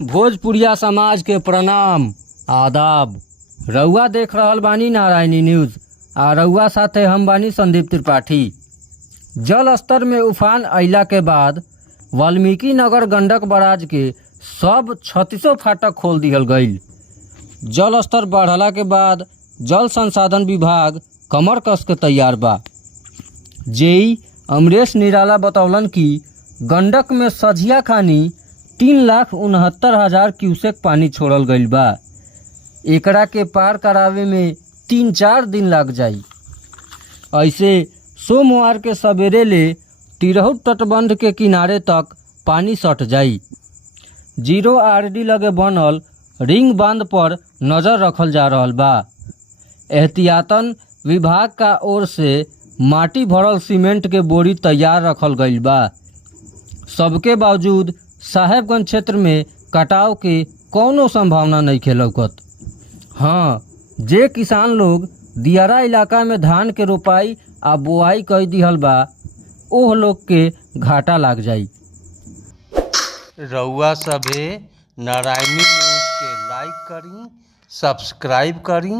भोजपुरिया समाज के प्रणाम आदाब। रउआ देख रहल बानी नारायणी न्यूज आ रउआ साथे हम बानी संदीप त्रिपाठी। जल स्तर में उफान अइला के बाद वाल्मीकि नगर गंडक बराज के सब 36 फाटक खोल दिहल गईल। जल स्तर बढ़ला के बाद जल संसाधन विभाग कमर कस के तैयार बा। जेई अमरेश निराला बतौलन कि गंडक में सझिया खानी 3,69,000 क्यूसेक पानी छोड़ल गईल बा। एकरा के पार करावे में 3-4 दिन लग जाई। ऐसे सोमवार के सवेरे ले तिरहुत तटबंध के किनारे तक पानी सट जाई। 0 RD लगे बनल रिंग बांध पर नजर रखल जा रहल बा। एहतियातन विभाग का ओर से माटी भरल सीमेंट के बोरी तैयार रखल गईल बा। सबके बावजूद साहेबगंज क्षेत्र में कटाव के कौनो संभावना नहीं खेलौकत। हाँ, जे किसान लोग दियारा इलाका में धान के रोपाई आ बोआई कर दिहल बा, ओह लोग के घाटा लाग जाई। रउआ सभे नारायणी न्यूज के लाइक करी, सब्सक्राइब करी